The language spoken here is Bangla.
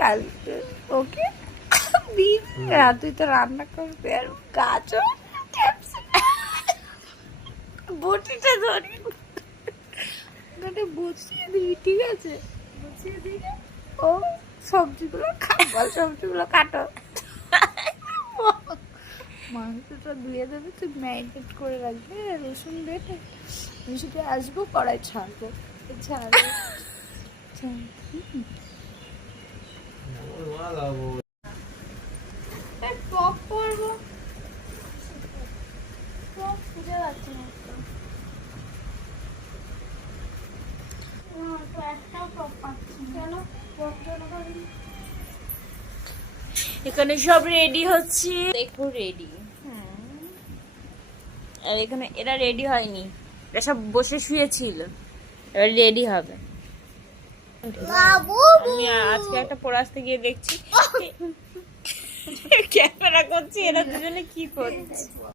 কালকে ওকে তুই তো রান্না করবি আর গাজর বটিটা ধরে ওখানে বসিয়ে দিবি, ঠিক আছে? বসিয়ে দিয়ে ও সবজিগুলো খাবার সবজিগুলো কাটো, মাংসটা ধুয়ে দেবে, তুই ম্যারিনেট করে রাখবি রসুন বেটে। আমি শুধু আসবো, কড়াই ছাড়বো ছাড়বো। টপ করবো, টপ খুঁজে যাচ্ছে না তো, একটাও টপ পাচ্ছি না। কেন টপ জন্য করিনি? এখানে সব রেডি হচ্ছে, দেখো রেডি। আর এখানে এরা রেডি হয়নি, এরা সব বসে শুয়েছিল, এবার রেডি হবে। আমি আজকে একটা পড়ে আসতে গিয়ে দেখছি ক্যামেরা করছি, এরা দুজনে কি করছে।